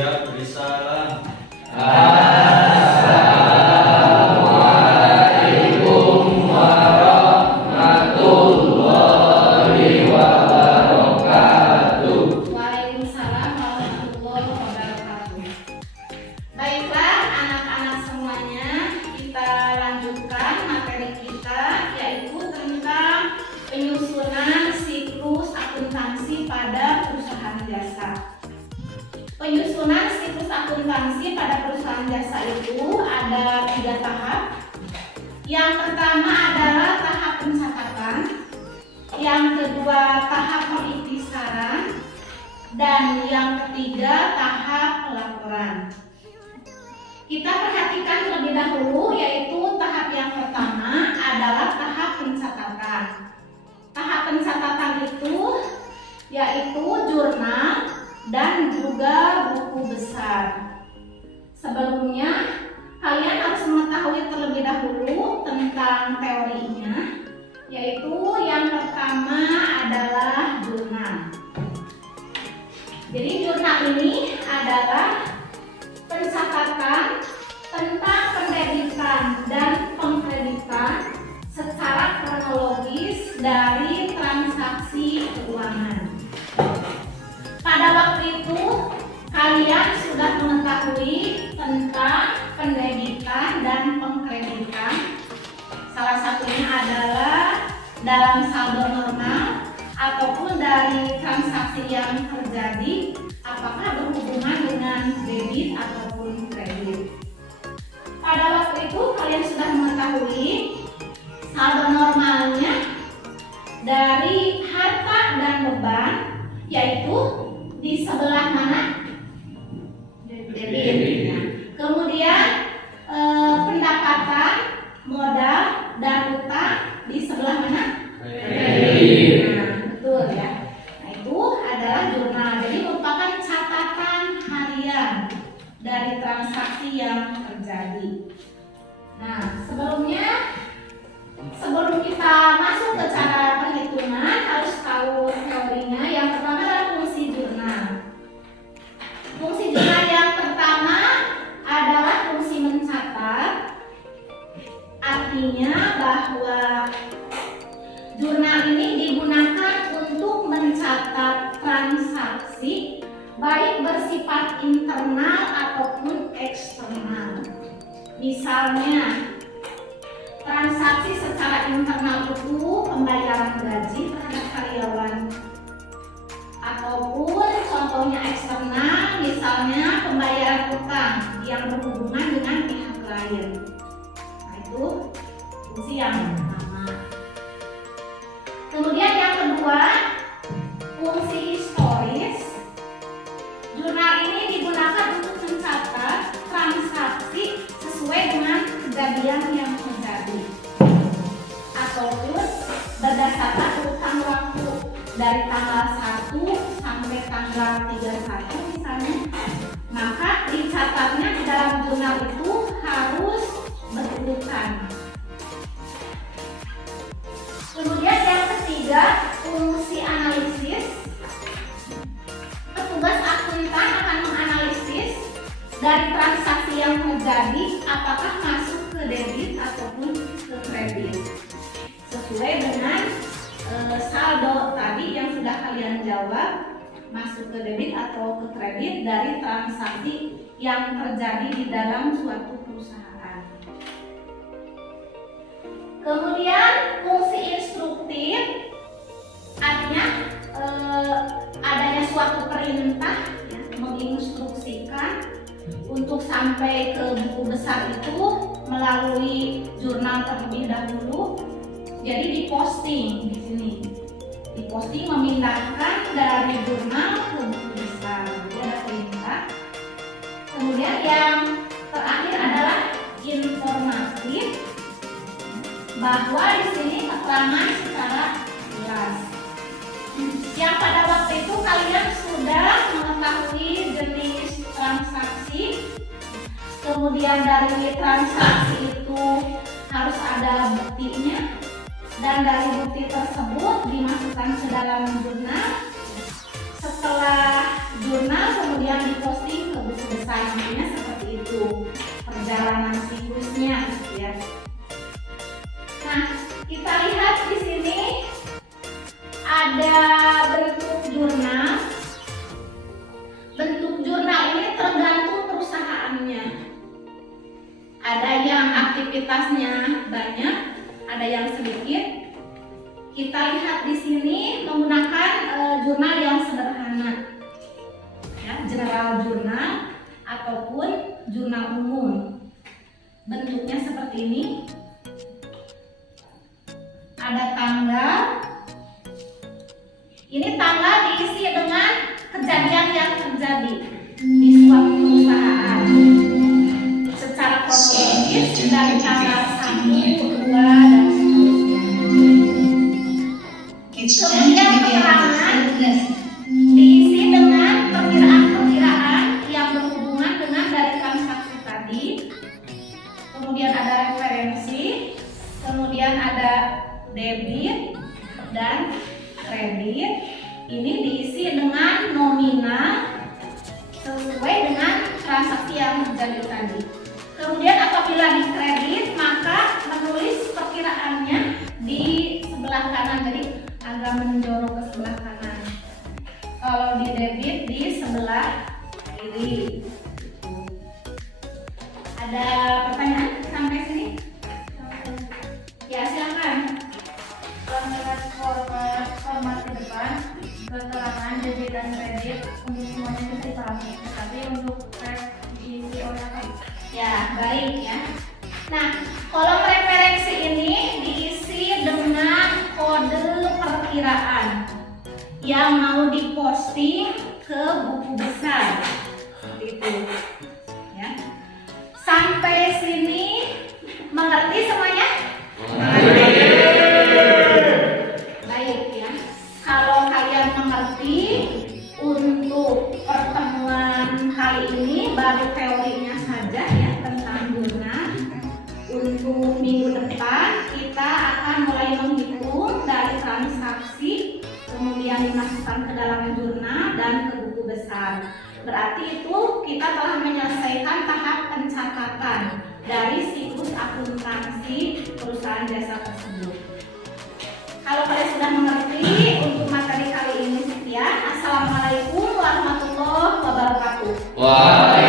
Ya, beri salam. Assalamualaikum warahmatullahi wabarakatuh. Waalaikumsalam warahmatullahi wabarakatuh. Baiklah anak-anak semuanya, kita lanjutkan materi kita yaitu tentang penyusunan siklus akuntansi pada perusahaan jasa. Penyusunan siklus akuntansi pada perusahaan jasa itu ada 3 tahap. Yang pertama adalah tahap pencatatan, yang kedua tahap pengiktisaran, dan yang ketiga tahap pelaporan. Kita perhatikan terlebih dahulu yaitu tahap yang pertama adalah tahap pencatatan. Tahap pencatatan itu yaitu jurnal dan juga buku besar. Sebelumnya kalian harus mengetahui terlebih dahulu tentang teorinya, yaitu yang pertama adalah jurnal. Jadi jurnal ini adalah pencatatan tentang pendebitan dan pengkreditan secara kronologis dari transaksi keuangan. Pada waktu itu kalian sudah mengetahui tentang pendebitan dan pengkreditan. Salah satunya adalah dalam saldo normal ataupun dari transaksi yang terjadi apakah berhubungan dengan debit ataupun kredit. Pada waktu itu kalian sudah mengetahui saldo normalnya dari harta dan beban, yaitu di sebelah mana? Debitnya. Kemudian pendapatan, modal, dan utang di sebelah mana? Kredit. Nah, betul ya. Nah, itu adalah jurnal. Jadi merupakan catatan harian dari transaksi yang terjadi. Nah, sebelum kita masuk ke cara perhitungan harus tahu teorinya. Yang pertama adalah fungsi jurnal. Fungsi jurnal yang pertama adalah fungsi mencatat. Artinya bahwa jurnal ini digunakan untuk mencatat transaksi baik bersifat internal ataupun eksternal. Misalnya, transaksi secara internal itu pembayaran gaji terhadap karyawan, ataupun contohnya eksternal, misalnya pembayaran utang yang berhubungan dengan pihak lain. Nah, itu fungsi yang pertama. Kemudian yang kedua, fungsi historis. Jurnal ini digunakan untuk mencatat transaksi sesuai dengan kejadian yang terjadi ataupun berdasarkan urutan waktu dari tanggal 1 sampai tanggal 31 misalnya, maka dicatatnya di dalam jurnal itu harus berurutan. Kemudian yang ketiga, fungsi analisis. Petugas akuntan akan menganalisis dari transaksi yang terjadi apakah masuk ke debit ataupun ke kredit sesuai dengan saldo tadi yang sudah kalian jawab, masuk ke debit atau ke kredit dari transaksi yang terjadi di dalam suatu perusahaan. Kemudian fungsi instruktif, artinya adanya suatu perintah ya, menginstruksikan untuk sampai ke buku besar itu melalui jurnal terlebih dahulu. Jadi diposting di sini, diposting memindahkan dari jurnal ke buku besar. Jadi ada perintah. Kemudian yang terakhir adalah informatif, bahwa di sini keterangan secara jelas. Yang pada waktu itu kalian sudah mengetahui jenis transaksi, kemudian dari transaksi itu harus ada buktinya, dan dari bukti tersebut dimasukkan ke dalam jurnal. Setelah jurnal kemudian diposting ke buku kuantitasnya banyak, ada yang sedikit. Kita lihat di sini menggunakan jurnal yang sederhana, ya, general jurnal ataupun jurnal umum. Bentuknya seperti ini. Ada tanggal. Ini tanggal diisi dengan kejadian yang terjadi di suatu perusahaan secara kronologis dari tanggal 1, 2, dan seterusnya. Kemudian keterangan diisi dengan perkiraan-perkiraan yang berhubungan dengan dari transaksi tadi. Kemudian ada referensi, kemudian ada debit dan kredit. Ini diisi dengan nominal sesuai dengan transaksi yang terjadi tadi. Kemudian apabila di kredit, maka menulis perkiraannya di sebelah kanan, jadi agak menjorok ke sebelah kanan. Kalau di debit di sebelah kiri. Ada pertanyaan sampai sini? Ya, silakan. Pelanggaran format ke depan, keterangan debit dan kredit untuk semuanya bisa dipahami, tapi untuk diisi oleh apa? Ya, baik ya. Nah, kolom referensi ini diisi dengan kode perkiraan yang mau diposting ke buku besar. Seperti itu. Ya. Sampai sini mengerti semuanya? Baik ya. Kalau kalian mengerti, untuk pertemuan kali ini baru teorinya saja ya tentang jurnal. Untuk minggu depan kita akan mulai menghitung dari transaksi, kemudian dimasukkan ke dalam jurnal dan ke buku besar. Berarti itu kita telah menyelesaikan tahap pencatatan dari siklus akuntansi perusahaan jasa tersebut. Kalau kalian sudah mengerti, untuk materi kali ini sekian. Assalamualaikum warahmatullahi wabarakatuh. Waalaikumsalam.